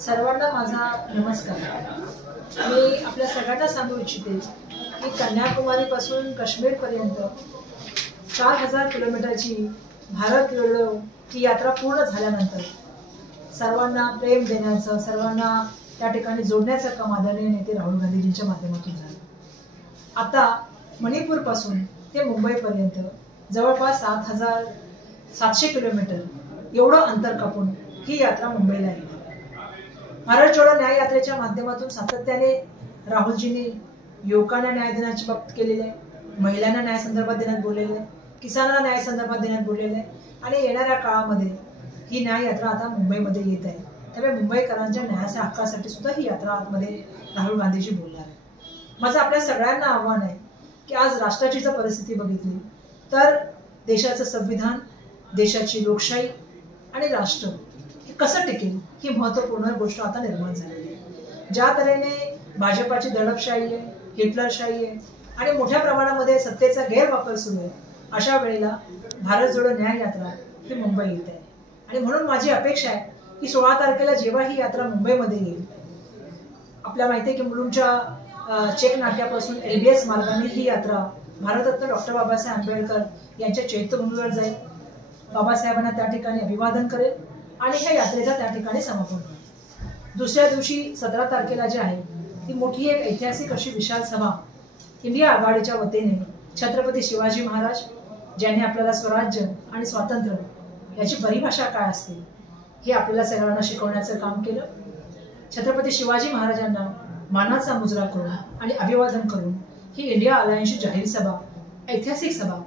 सर्वांना माझा नमस्कार। मी आपल्या सगळ्यांना सांगू इच्छिते की कन्याकुमारीपासून काश्मीरपर्यंत 4000 किलोमीटरची भारत जोडो ही यात्रा पूर्ण झाल्यानंतर सर्वांना प्रेम देण्याचं, सर्वांना त्या ठिकाणी जोडण्याचं काम आदरणीय नेते राहुल गांधीजींच्या माध्यमातून झालं। आता मणिपूरपासून ते मुंबईपर्यंत जवळपास 7700 किलोमीटर एवढं अंतर कापून ही यात्रा मुंबईला येईल। भारत जोडो न्याय यात्रेच्या माध्यमातून सातत्याने राहुलजींनी युवकांना न्याय देण्याची बाबत केलेले आहे, महिलांना न्याय संदर्भात देण्यात बोललेले आहे, किसानांना न्याय संदर्भात देण्यात बोललेले आहे आणि येणाऱ्या काळामध्ये ही न्याय यात्रा आता मुंबईमध्ये येत आहे। त्यामुळे मुंबईकरांच्या न्यायाच्या हक्कासाठी सुद्धा ही यात्रा आतमध्ये राहुल गांधीजी बोलणार आहे। माझं आपल्या सगळ्यांना आव्हान आहे की आज राष्ट्राची जर परिस्थिती बघितली तर देशाचं संविधान, देशाची लोकशाही आणि राष्ट्र हे कसं टिकेल ही महत्त्वपूर्ण गोष्ट आता निर्माण झालेली आहे। ज्या तऱ्हेने भाजपाची दडपशाही आहे, हिटलरशाही आहे आणि मोठ्या प्रमाणामध्ये सत्तेचा गैरवापर सुरू आहे, अशा वेळेला भारत जोडो न्याय यात्रा ही मुंबई येत आहे आणि म्हणून माझी अपेक्षा आहे की 16 तारखेला जेव्हा ही यात्रा मुंबईमध्ये येईल, आपल्याला माहिती आहे की मुलुंडच्या चेक नाक्यापासून LBS मार्गाने ही यात्रा भारतरत्न डॉक्टर बाबासाहेब आंबेडकर यांच्या चैत्यभूमीवर जाईल, बाबासाहेबांना त्या ठिकाणी अभिवादन करेल आणि ह्या यात्रेचा त्या ठिकाणी समापन होईल। दुसऱ्या दिवशी 17 तारखेला जी आहे ती मोठी एक ऐतिहासिक अशी विशाल सभा इंडिया आघाडीच्या वतीने छत्रपती शिवाजी महाराज ज्यांनी आपल्याला स्वराज्य आणि स्वातंत्र्य याची परिभाषा काय असते हे आपल्याला सगळ्यांना शिकवण्याचं काम केलं। छत्रपती शिवाजी महाराजांना मानाचा मुजरा करून आणि अभिवादन करून ही इंडिया अलायन्सची जाहीर सभा, ऐतिहासिक सभा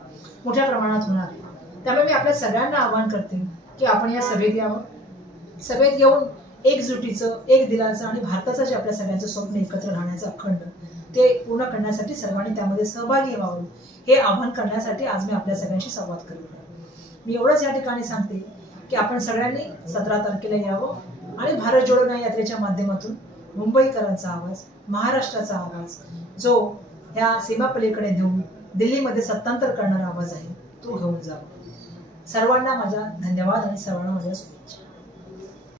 मोठ्या प्रमाणात होणार आहे। त्यामुळे मी आपल्या सगळ्यांना आवाहन करते की आपण या सभेत यावं, सभेत येऊन एकजुटीचं, एक दिलाचं आणि भारताचं जे आपल्या सगळ्यांचं स्वप्न एकत्र राहण्याचं अखंड ते पूर्ण करण्यासाठी सर्वांनी त्यामध्ये सहभागी व्हावं हे आवाहन करण्यासाठी आज मी आपल्या सगळ्यांशी संवाद करत आहे। मी एवढंच या ठिकाणी सांगते की आपण सगळ्यांनी 17 तारखेला यावं आणि भारत जोडो न्याय यात्रेच्या माध्यमातून मुंबईकरांचा आवाज, महाराष्ट्राचा आवाज जो ह्या सीमापलीकडे नेऊन दिल्लीमध्ये सत्तांतर करणारा आवाज आहे तो घेऊन जावा। सर्वांना माझा धन्यवाद आणि सर्वांना माझ्या शुभेच्छा।